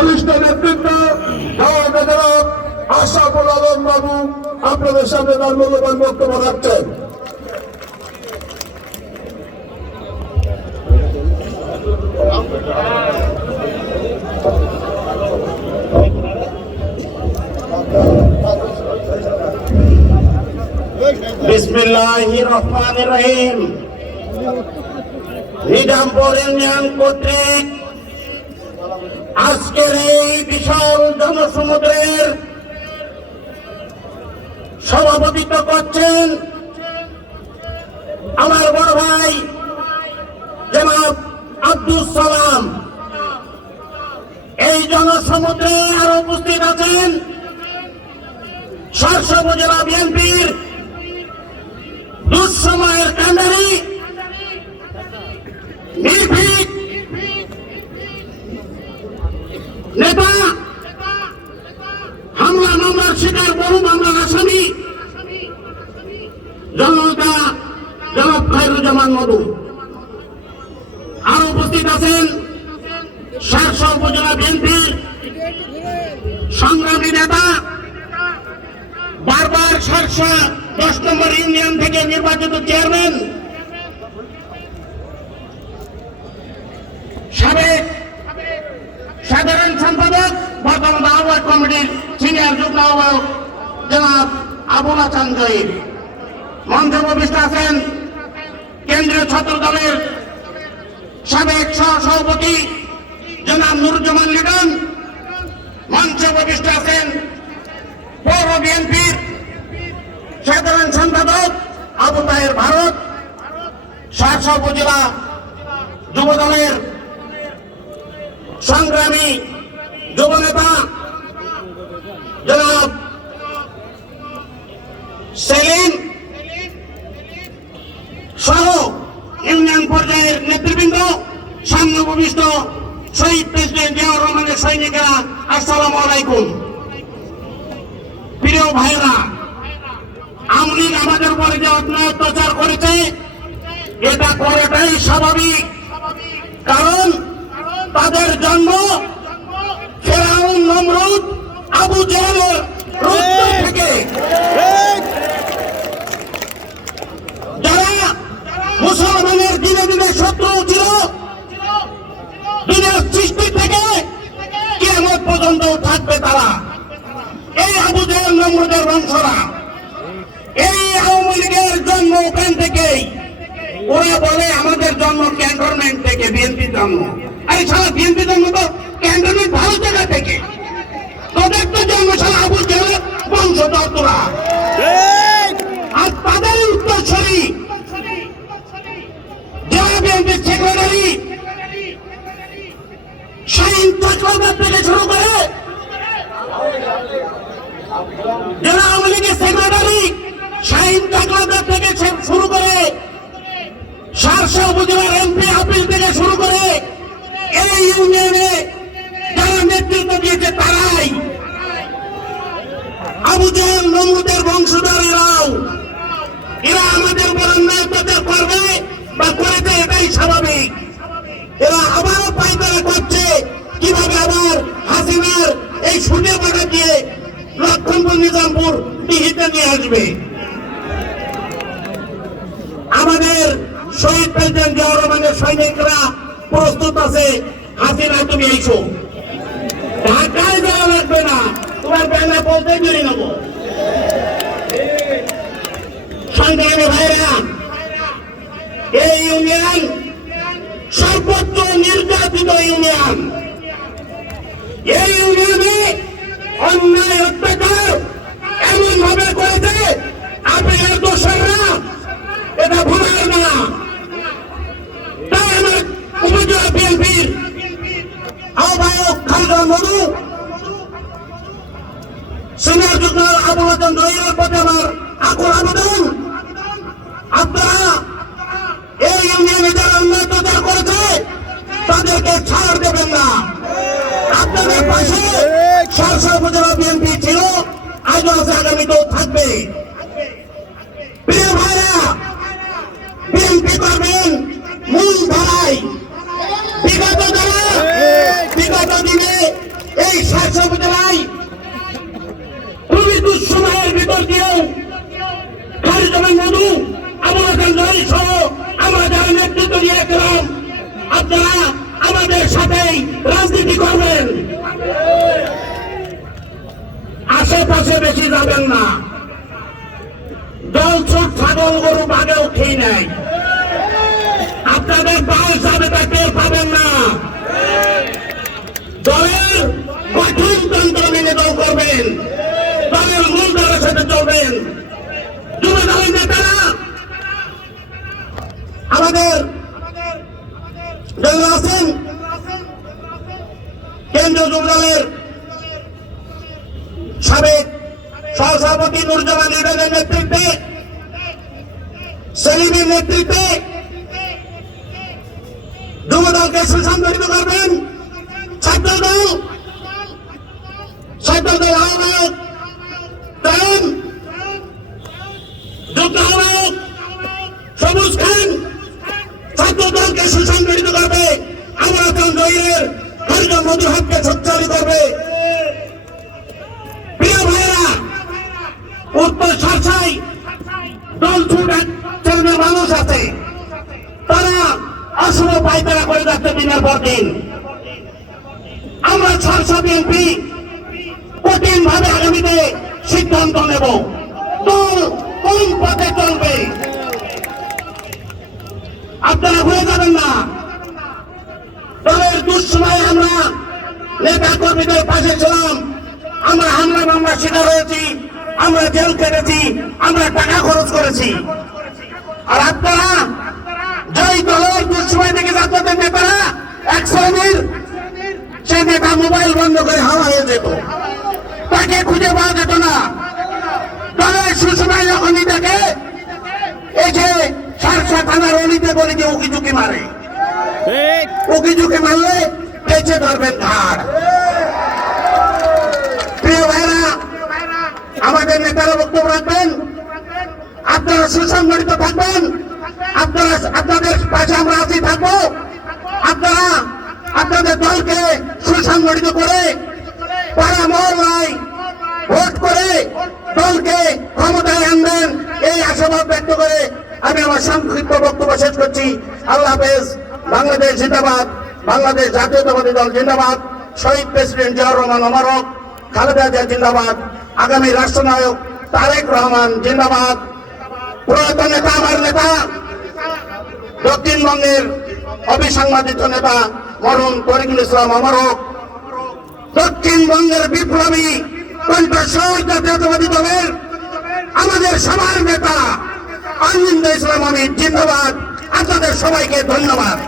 বরিষ্ঠ নেতৃত্ব আশাফুল আলম বাবু, আপনাদের সামনে তার মূল্যবান বক্তব্য রাখছেন। রহিম নিজামপুর ইউনিয়ন কর্তৃক আজকের এই বিশাল জনসমুদ্রের সভাপতিত্ব করছেন আমার বড় ভাই জনাব আব্দুল সালাম। এই জনসমুদ্রে আরও উপস্থিত আছেন সরসব জেলা বিএনপির দুঃসময়ের কান্ডারি নেতা, হামলা মামলার শিকার, বহু মামলার আসামি। জনতা, জনাব খায়রুজ্জামান মধু আরও উপস্থিত আছেন সারসা উপজেলা বিএনপির সংগ্রামী নেতা। বারবার সারসা দশ নম্বর ইউনিয়ন থেকে নির্বাচিত চেয়ারম্যান সাবেক সাধারণ সম্পাদক বর্তমান আহ্বায়ক কমিটির সিনিয়র যুগ্ম আহ্বায়ক জনাব আবুল হাসান জয়ীব মঞ্চ উপবিষ্ট আছেন কেন্দ্রীয় ছাত্র দলের সাবেক সহ সভাপতি জনাব নুরুজ্জামান লিটন মঞ্চ উপবিষ্ট আছেন পৌর বিএনপির সাধারণ সম্পাদক আবু তাহের ভারত সারসা উপজেলা যুব দলের সংগ্রামী যুব নেতা জনাব সেলিম সহ ইউনিয়ন পর্যায়ের নেতৃবৃন্দ সামনে শহীদ প্রেসিডেন্ট জিয়াউর রহমানের সৈনিকেরা, আসসালামু আলাইকুম। প্রিয় ভাইরা আওয়ামী লীগ আমাদের উপরে যে অন্যায় অত্যাচার করেছে, এটা করাটাই স্বাভাবিক। কারণ তাদের জন্ম ফেরাউন নমরুদ আবু জেহেলের রক্ত থেকে যারা মুসলমানের দিনে দিনে শত্রু ছিল দিনের সৃষ্টি থেকে কেমন পর্যন্ত থাকবে তারা। এই আবু জেহেল নমরুদের বংশরা। এই আওয়ামী লীগের জন্ম ওখান থেকেই। ওরা বলে আমাদের জন্ম ক্যান্টনমেন্ট থেকে বিএনপি জন্ম। আরে সারা বিএনপি জন্ম তো ক্যান্টনমেন্ট ভালো জায়গা থেকে। তোদের তো জন্ম সারা আবু জেহেল বংশধর তোরা আর তাদের উত্তরসূরি জেলা বিএনপির সেক্রেটারি শাহিন চট্টোপাধ্যায় থেকে শুরু করে জেলা আওয়ামী লীগের সেক্রেটারি শাহিন চট্টোপাধ্যায় থেকে শুরু করে সারসা উপজেলার এমপি আপিল থেকে শুরু করে এই ইউনিয়নে দিয়েছে তারাই। আবু জাহেল নমরুদের বংশধরেরাও এরা আমাদের উপর অন্যায় অত্যাচার করবে বা করেছে এটাই স্বাভাবিক। এরা আবারও পাইতারা করছে কীভাবে আবার হাসিনার এই সুদে টাকা দিয়ে লক্ষণপুর নিজামপুর দিঘিতে নিয়ে আসবে। আমাদের শহীদ প্রেসিডেন্ট জিয়াউর রহমানের সৈনিকরা প্রস্তুত আছে। হাসিনা, তুমি এইসো ঢাকায় লাগবে না। তোমার ব্যাংলা বলতে জেনে সংগ্রামী ভাইরা, এই ইউনিয়ন সর্বোচ্চ নির্যাতিত ইউনিয়ন। এই ইউনিয়নে অন্যায় অত্যাচার এমন ভাবে করেছে আপেলের দোষররা এটা ভুলার না তাই আমার উপজেলা বিএনপির আহ্বায়ক খালদা মধু আমার আকুল আবেদন। সাথেই রাজনীতি করবেন। আশেপাশে বেশি যাবেন না। দল ছোট ছাগল, গরু বাগেও খেয়ে নেয়। আপনাদের বাল যাবে তা টের পাবেন না। দলের গঠনতন্ত্র মেনে দল করবেন। দলের মূল দলের সাথে চলবেন। যুব দলের নেতারা, আমাদের যারা আছেন। যুব সাবেক সহসভাপতি নুরজামান নেতৃত্বে, সেলিমের নেতৃত্বে সুসংগঠিত করবেন ছাত্র ছাত্র আহ্বায়ক যুদ্ধ আহ্বায়ক সবুজ খান ছাত্র সুসংগঠিত করবে। আমরা হরিজ মধুর হাতকে শক্তিশালী করবে উত্তর সারসাই দল ছুট মানুষ আছে তারা আসলে পায়তারা করে যাচ্ছে দিনের পর দিন। আমরা সারসা বিএনপি কঠিন ভাবে আগামীতে সিদ্ধান্ত নেব। দল কোন পথে চলবে? আপনারা দুঃসময়ে আমরা নেতা কর্মীদের পাশে ছিলাম। আমরা হামলা মামলা শিকার হয়েছি আমরা জেল কেটেছি আমরা টাকা খরচ করেছি। আর আপনারা যেই দলের দুঃসময় থেকে যাত্রাদের নেতারা এক শ্রেণির সে নেতা মোবাইল বন্ধ করে হাওয়া হয়ে যেত। তাকে খুঁজে পাওয়া যেত না। দলের সুসময় যখনই দেখে এই যে সারসা থানার অলিতে গলিতে উকি ঝুঁকি মারে। উকি ঝুঁকি মারলে পেঁচে ধরবেন ধার। প্রিয় ভাইরা আমাদের নেতারা বক্তব্য রাখবেন। আপনারা সুসংগঠিত থাকবেন। আপনারা, আপনাদের পাশে আমরা আছি, থাকব। আপনারা, আপনাদের দলকে সুসংগঠিত করে, পাড়া মহল্লায় ভোট করে দলকে ক্ষমতায় আনবেন, এই আশাবাদ ব্যক্ত করে আমি আমার সংক্ষিপ্ত বক্তব্য শেষ করছি। আল্লাহ হাফেজ, বাংলাদেশ জিন্দাবাদ। বাংলাদেশ জাতীয়তাবাদী দল জিন্দাবাদ। শহীদ প্রেসিডেন্ট জিয়াউর রহমান অমরক খালেদা জিয়া জিন্দাবাদ। আগামী রাষ্ট্রনায়ক তারেক রহমান জিন্দাবাদ। প্রয়াত নেতা, আমার নেতা, দক্ষিণবঙ্গের অবিসাংবাদিত নেতা মরুন তরিকুল ইসলাম অমরক দক্ষিণবঙ্গের বিপ্লবী কণ্ঠস্বর জাতীয়তাবাদী দলের আমাদের সবার নেতা, অরবিন্দ ইসলাম আমি জিন্দাবাদ। আপনাদের সবাইকে ধন্যবাদ।